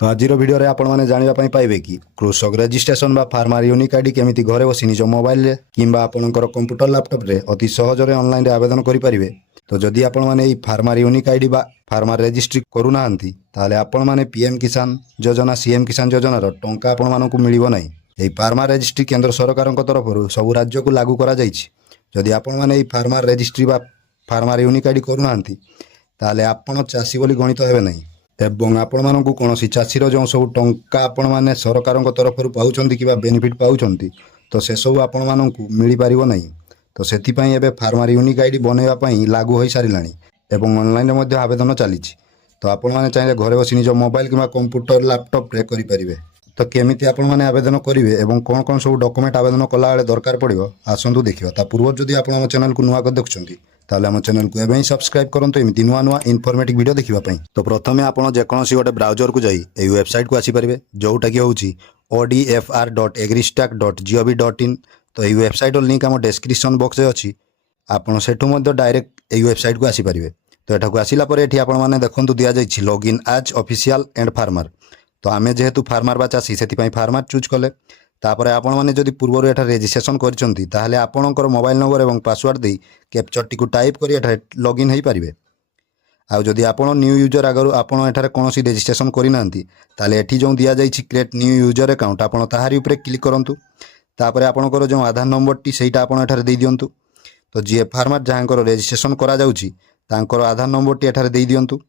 तो आज भिडियो आपने जानापी पाइबे कि कृषक रेजिस्ट्रेशन बा फार्मर यूनिक आईडी केमी घरे बस निज मोबाइल रे किंबा आपणकर कंप्यूटर लैपटॉप रे अति सहजरे ऑनलाइन रे आवेदन करें। तो जदि आपण मैंने फार्मर यूनिक आईडी बा फार्मर रेजिस्ट्री करूना ताले आपण मैंने पीएम किसान योजना सीएम किसान योजनार टंका आपण मानक मिलिबो नाही। एई फार्मर रेजिस्ट्री केंद्र सरकार तरफ सब राज्य को लागू करा जायछि। जदि आपण मैंने फार्मर रेजिस्ट्री बा फार्मर यूनिक आईडी करूना ताले आपण चाषी बोली गणित हेबे नाही एवं आपण मानक कौन चाषीर जो सब टंका आपण मैंने सरकार तरफ पाँच कि बेनिफिट पाँच तो से सब आपण मानक मिल पार ना। तो से फार्मर यूनिक आईडी बनवाई लागू हो सारा एवं ऑनलाइन आवेदन चली। तो आपण मैंने चाहिए घरे बस निज मोबाइल कि कंप्यूटर लैपटॉप रे करें। तो केमिति आपण मैंने आवेदन करेंगे एवं कौन कौन सब डॉक्यूमेंट आवेदन कला बेले दरकार पड़ो आसतु देखा। ता पूर्व जदि आप चैनल को नुआ कर देखुं ताले हम चैनल को एवं सब्सक्राइब करंतु एमती नुआ नुआ इनफॉर्मेटिव वीडियो देखिबा पई। तो प्रथमे आपण जेकोसी गोटे ब्राउजर को जाई एई वेबसाइट को आसी परिबे जोटा कि होउची odfr.agristack.gov.in। तो एई वेबसाइट लिंक हम डिस्क्रिप्शन बॉक्स रे अछि आपण सेठु मध्ये डायरेक्ट एई वेबसाइट को आसी परिबे। तो एठा को आसिला परे एठी आपण माने देखंतु दिया जायछि login as official and farmer. तो आमे जेहेतु फार्मर बा चासी सेति पई फार्मर चूज कले तापर आपण माने जदि पूर्व एठा रेजिस्ट्रेशन करछंती ताहले आपणकर मोबाइल नंबर एवं पासवर्ड दे कैप्चर टी को टाइप करी एठा लॉगिन हेई परिबे। आ जदि आपण न्यू यूजर आगरु आपण एठारे कोनोसी रेजिस्ट्रेशन करि नांती ताले एठी जो दिया जायछि क्रिएट न्यू यूजर अकाउंट आपण ताहारी ऊपर क्लिक करंतु। तापर आपणकर जो आधार नंबर टी सेटा आपण एठारे देई दियंतु। तो जे फार्मर जहाँकर रेजिस्ट्रेशन करा जाउछि तांकर आधार नंबर टी एठारे देई दियंतु।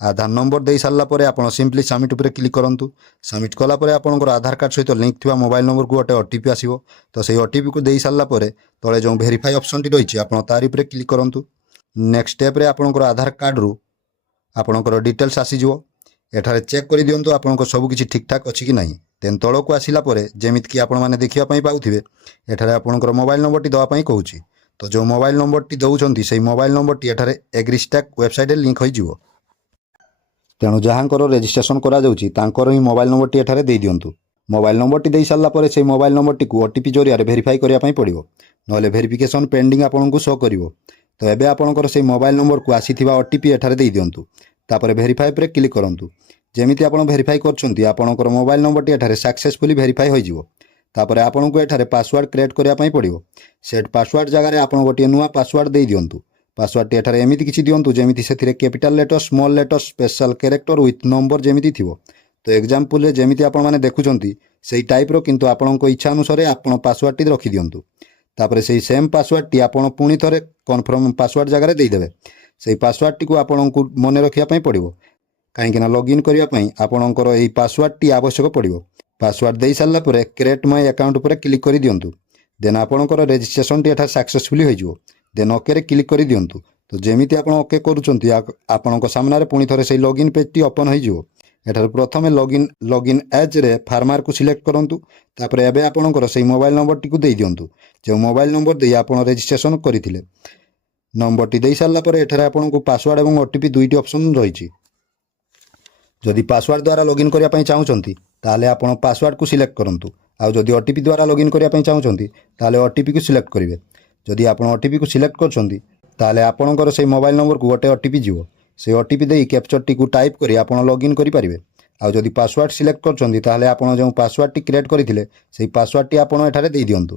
आधार नंबर दे सारा पर आप सिंपली सबमिट उपर क्लिक करूँ। सबमिट कलापर आपंकर आधार कार्ड सहित लिंक थी मोबाइल नंबर को गोटे ओटीपी आसो। तो से ओटीपी को दे सारा पर तले जो वेरीफाई ऑप्शन टी रही आप तारी उपर क्लिक करूँ। नेक्स्ट स्टेप रे आपंकर आधार कार्ड रु आपंकर डिटेल्स आसीजो एठारे चेक कर दिंतु आपंकर सबकि ठीक ठाक अच्छी कि नहीं। देन तल को आसला जमीत कि आपण मैंने देखा पाऊे एठारे आपंकर मोबाइल नंबर टी दवाई कहूँ। तो जो मोबाइल नंबर टी दौरान से मोबाइल नंबर टी एठारे एग्रीस्टैक वेबसाइट लिंक हो तेणु जहाँकर रेजिस्ट्रेशन करा जाउछि तांकर ही मोबाइल नंबर टी एठारे दे दियंतु। मोबाइल नंबर टी दे सारा पर से मोबाइल नंबर टी को ओटीपी जरिया वेरीफाई करिया पई पड़िबो नले वेरिफिकेशन पेंडिंग आपनको शो करिवो। तो एबे आपनकर से मोबाइल नंबर को आसीथिबा ओटीपी एठारे दे दियंतु। तापर वेरीफाई पर क्लिक करंतु। जेमिति आपण वेरीफाई करछंती आपनकर मोबाइल नंबर टी एठारे सक्सेसफुली वेरीफाई होई जिवो। तापर आपनको एठारे पासवर्ड क्रिएट करिया पई पड़िबो। सेट पासवर्ड जगह रे आपण गोटे नुवा पासवर्ड दे दियंतु। पासवर्ड टी एठारे एमिति किछि दियंतु जेमिति सेथिरे capital letter small letter special character with number जेमिति थिवो। तो एग्जांपल रे जेमिति आपण माने देखुचंती सेही टाइप रो किंतु आपणको इच्छा अनुसार आपण पासवर्ड टी रखि दियंतु। तापर सेही सेम पासवर्ड टी आपण पुणी थरे कन्फर्म पासवर्ड जगह रे देई देबे। सेही पासवर्ड टी को आपणको मने रखिया पई पड़िबो काहेकि ना लॉगिन करिया पई आपणकर एही पासवर्ड टी आवश्यक पड़िबो। पासवर्ड देई सारला परे क्रिएट माय अकाउंट पर क्लिक करि दियंतु। देन आपणकर रेजिस्ट्रेशन टी एठा सक्सेसफुली होई जिवो। देन ओके रे क्लिक करि दियंतु। तो जेमिति आपण ओके करूचंती आपणको सामने पुणी थरे से लॉगिन पेज टी ओपन होई जिवो। एठार प्रथमे लॉगिन एज रे फार्मर को सिलेक्ट करंतु। तापर एबे आपणकर से मोबाइल नंबर टी को देई दियंतु जो मोबाइल नंबर दे आपण रेजिस्ट्रेशन करिथिले। नंबर टी देई सारला पर एठारे आपणको पासवर्ड एवं ओटीपी दुईटी ऑप्शन रहिछि। जदि पासवर्ड द्वारा लॉगिन करिया पई चाहुचंती ताले आपण पासवर्ड को सिलेक्ट करंतु। आ जदि ओटीपी द्वारा लॉगिन करिया पई चाहुचंती ताले ओटीपी को सिलेक्ट करिवे। जदि आपण ओटीपी को सिलेक्ट करछंती ताले आपणकर से मोबाइल नंबर को गोटे ओटीपी जीवो। से ओटीपी देई कैप्चर टी को टाइप करी आपण लॉगिन करि परिबे। आ जदि पासवर्ड सिलेक्ट करछंती ताले आपण जो पासवर्ड टी क्रिएट करिथिले सेही पासवर्ड टी आपण एठारे देई दियंतु।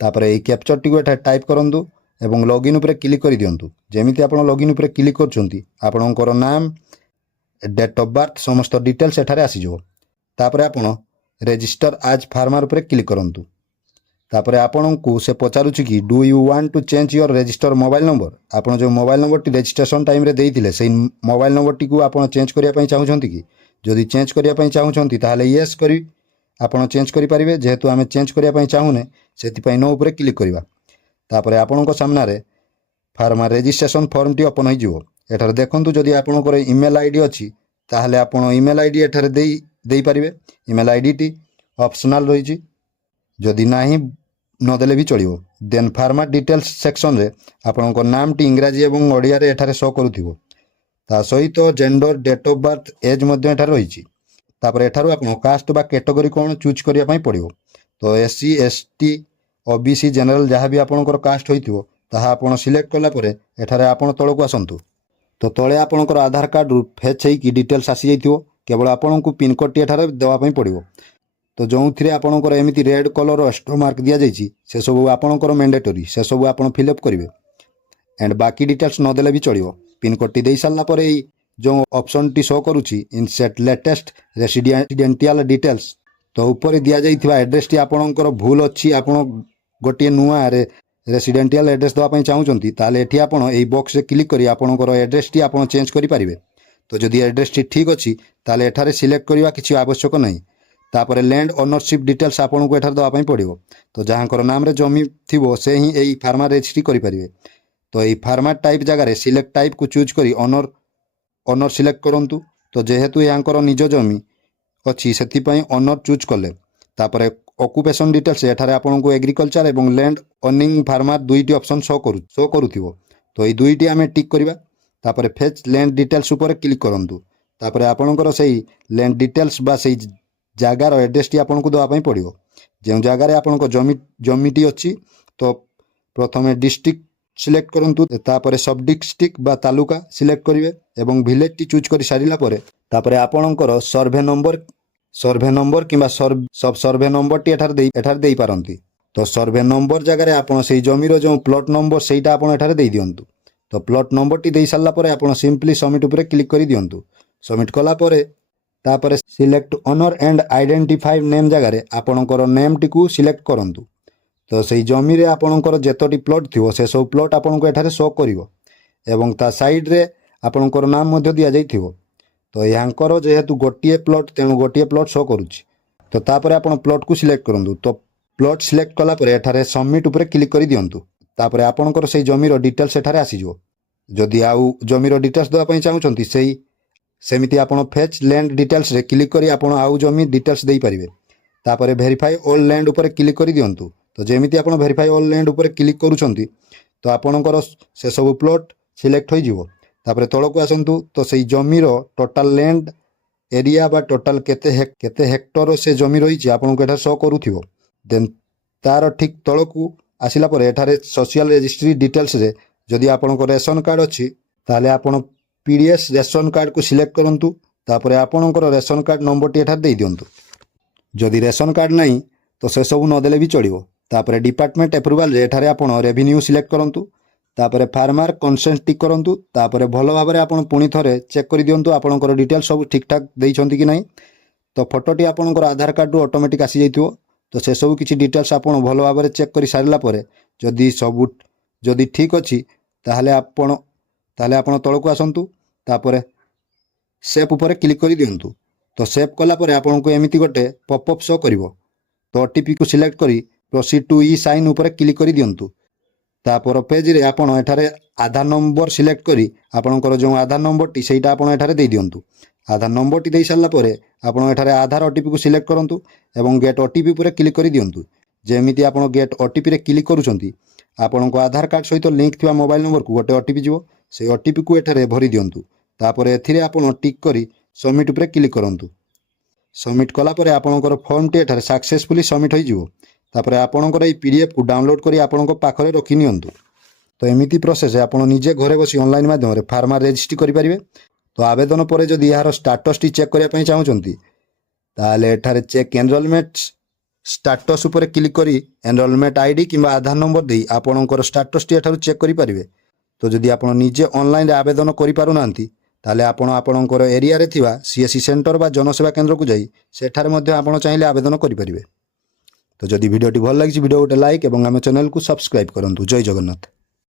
तापर एई कैप्चर टी को एठा टाइप करंतु एवं लॉगिन ऊपर क्लिक करि दियंतु। जेमिति आपण लॉगिन ऊपर क्लिक करछंती आपणकर नाम डेट ऑफ बर्थ समस्त डिटेल्स एठारे आसीजो। तापर आपण रजिस्टर एज फार्मर ऊपर क्लिक करंतु। तापर आपको से पचारुछि कि do you want to change your register mobile number. आपन जो मोबाइल नंबर टी रजिस्ट्रेशन टाइम रे देइथिले सेही मोबाइल नंबर टी को आपन चेंज करिया पई चाहुछंती कि जदि चेंज करिया पई चाहुछंती ताहाले यस करी आपन चेंज करि परिबे। जेहेतु आमे चेंज करिया पई चाहुने सेति पई नो ऊपर क्लिक करिवा। तापर आपनको सामना रे farmer registration form T open होई जिवो। एठार देखंतु जदि आपनकर ईमेल आईडी अछि ताहाले आपन ईमेल आईडी एठारे देई परिबे। ईमेल आईडी टी ऑप्शनल रहिछि जदि नाही नदेले भी चलियो। देन फार्मर डिटेल्स सेक्शन रे आपनकर नाम टी इंग्राजी एवं ओडिया रे एठारे शो करूथिबो। ता सहित gender date of birth as मध्ये एठारे रहिछि। तापर एठारो आपण कास्ट बा कैटेगरी कोन चूज करिया पई पड़िबो। तो एससी एसटी ओबीसी जनरल जहाँ भी आपनकर कास्ट होइथिबो ताहा आपण सिलेक्ट कला परे एठारे आपण तळको आसंतु। तो तळे आपनकर आधार कार्ड रु फेच हेई कि डिटेल्स आसी जाइथिबो। केवल आपको पिनकोड टी एठारे देवाई पड़ो। तो जो थी आपंकर एमती रेड कलर स्टो मार्क दि जाइए से सब आपंकर मैंडेटरी से सब आप फिलअप करेंगे एंड बाकी डिटेल्स नदेले भी चलो। पिनकोड टी दे सारापर जो ऑप्शन टी शो करुच्ची इनसेट लेटेस्ट रेसिडेंटियल डिटेल्स तो ऊपर दि जाइए एड्रेस टी आपंकर भूल अच्छी आप गोटे नुआ रेसिडेंटियल एड्रेस देवाई चाहूँगी ताले आप बॉक्स रे क्लिक करी आपंकर एड्रेस टी आप चेंज करेंगे। तो जदि एड्रेस टी ठीक अच्छी ताले एठारे सिलेक्ट करवा किसी आवश्यक नहीं। तापर लैंड ओनरशिप डिटेल्स आपन को एठार देवाई पड़ो। तो जहाँकर नाम रे जमी थी से ही यही फार्मर रजिस्ट्री करेंगे। तो यही फार्मर टाइप जगार सिलेक्ट टाइप को चूज करी ओनर सिलेक्ट करूँ। तो जेहेतु यहाँ निज जमी अच्छी से ओनर चूज कले तापर ऑक्युपेशन डिटेल्स एठारे आपन को एग्रीकल्चर एवं लैंड अर्निंग फार्मर दुईटी ऑप्शन शो करूथिबो। तो ये दुईटी आम टिक करवा तापर फेच लैंड डिटेल्स ऊपर क्लिक करूँ। तापर आपणकर सही लैंड डिटेल्स बा सही जगार एड्रेस टी आपको देवाई पड़ो। जो जगार आपन जमीटी अच्छी तो प्रथम डिस्ट्रिक्ट सिलेक्ट करूँ तापर सब डिस्ट्रिक्ट बा तालुका सिलेक्ट करेंगे एवं विलेज टी चूज कर सारा पर आपणकर सर्भे नंबर कि सब सर्भे नंबर टी एठार दे पारती। तो सर्भे नंबर जगार आप जमीर जो प्लॉट नंबर से एठार दे दिंतु। तो प्लॉट नंबर टी दे सारापर आप सिंपली सबमिट उपर क्लिक कर दिंतु। सबमिट कलापर तापर select owner and identify name जगार आपणकर नेम टी को सिलेक्ट करूँ। तो सही जमी रे आपणकर जेतोटी प्लॉट थी से सब प्लॉट आपको एठारे शो करिवो एवं ता साइड रे आपणकर नाम मध्य दिया जाइथिवो। तो यांकर जेहेतु गोटे प्लॉट तेणु गोटे प्लॉट शो करुच्ची। तो तापर आपण प्लॉट को सिलेक्ट करूँ। तो प्लॉट सिलेक्ट कलापर एठारे सबमिट उपर क्लिक कर दिंतु। तापर आपणकर से जमीर डिटेल्स एठारे आसीजो। जदि आउ जमीर डिटेल्स देवाई चाहूँगी से सेमिति आपण फेच लैंड डिटेल्स रे क्लिक करी आपण आउ जमी डिटेल्स दे पारिबे। तापर वेरीफाई ऑल लैंड उपर क्लिक कर दिंतु। तो जेमिति आपण वेरीफाई ऑल लैंड उपर क्लिक करूछंती तो आपणकर से सब प्लॉट सिलेक्ट हो जिवो। तापर तळको आसंतु तो सेही जमीर टोटल लैंड एरिया बा टोटल केते हेक्टर से जमी रही आपको एठार शो करूथिबो। देन तार ठीक तळको आसिला परे एठारे सोशल रजिस्ट्री डिटेल्स रे जदि आपणकर रेशन कार्ड अच्छी ताले आपण पीडीएस रेशन कार्ड को सिलेक्ट करूँ। तापर आपणकर रेशन कार्ड नंबर टी एठार दे दिंतु। जदि रेशन कार्ड नहीं तो से सब नदेले भी चलो। तापर डिपार्टमेंट एप्रुवाल एठारे आपण रेवेन्यू सिलेक्ट करूँ। तापर फार्मर कंसेंट टिक करूँ। तापर भल भाव में आप पुणी थे चेक कर दिंतु आपणकर डिटेल्स सब ठीक ठाक देइछंती कि नहीं। तो फोटोटी आपणकर आधार कार्ड ऑटोमेटिक आसी जाइथिवो। तो से सब किसी डिटेल्स आप भल भाव में चेक कर सारा पर जदि ठीक अच्छी ताहले आपण तळको आसंतु। तापर सेव उपर क्लिक कर दिंतु। तो सेव कलापर आपको एमती गोटे पॉपअप शो करिवो। तो ओटीपी को सिलेक्ट करी प्रोसीड टू ई साइन उपर क्लिक कर दिंतु। तापर पेज रे आपण एठारे आधार नंबर सिलेक्ट करी आपणकर जो आधार नंबर टी सेटा आपण एठारे दे दिंतु। आधार नंबर टी दे सारा पर आपण एठारे आधार ओटीपी को सिलेक्ट करंतु एवं गेट ओटीपी उपर क्लिक कर दिंतु। जेमिति आपण गेट ओटीपी रे क्लिक करूछंती आपणको आधार कार्ड सहित लिंक थिबा मोबाइल नंबर को गोटे ओटीपी जीवो। से ओटीपी को एठारे भरी दिंतु। तापर एथिरे आपण टिक करी सबमिट उपर क्लिक करंतु। सबमिट कलापर आपणकर फॉर्म टी एठारे सक्सेसफुली सबमिट हो जिवो। तापर आपणकर এই पीडीएफ को डाउनलोड करी आपणको पाखरे रखि नियंतु। तो एमिति प्रोसेस आपण निजे घरे बसी ऑनलाइन माध्यम रे फार्मर रजिस्ट्री करि परिबे। तो आवेदन पर जदि यार स्टेटस टी चेक करिया पई चाहूचंती ताले एठारे चेक एनरोलमेंट स्टेटस उपर क्लिक करी एनरोलमेंट आईडी किंबा आधार नंबर दे आपणकर स्टेटस टी एठारु चेक करि परिबे। तो जदि आपण निजे ऑनलाइन रे आवेदन करि पारु नांती ताले आपणकर एरिया रे थिबा सीएससी सेंटर बा जनसेवा केंद्र को जाई सेठारे मध्ये आपण चाहिले आवेदन करि परिबे। तो जदि वीडियोटी भल लगी वीडियो गोटे लाइक और आम चैनल को सब्सक्राइब करूँ। जय जगन्नाथ।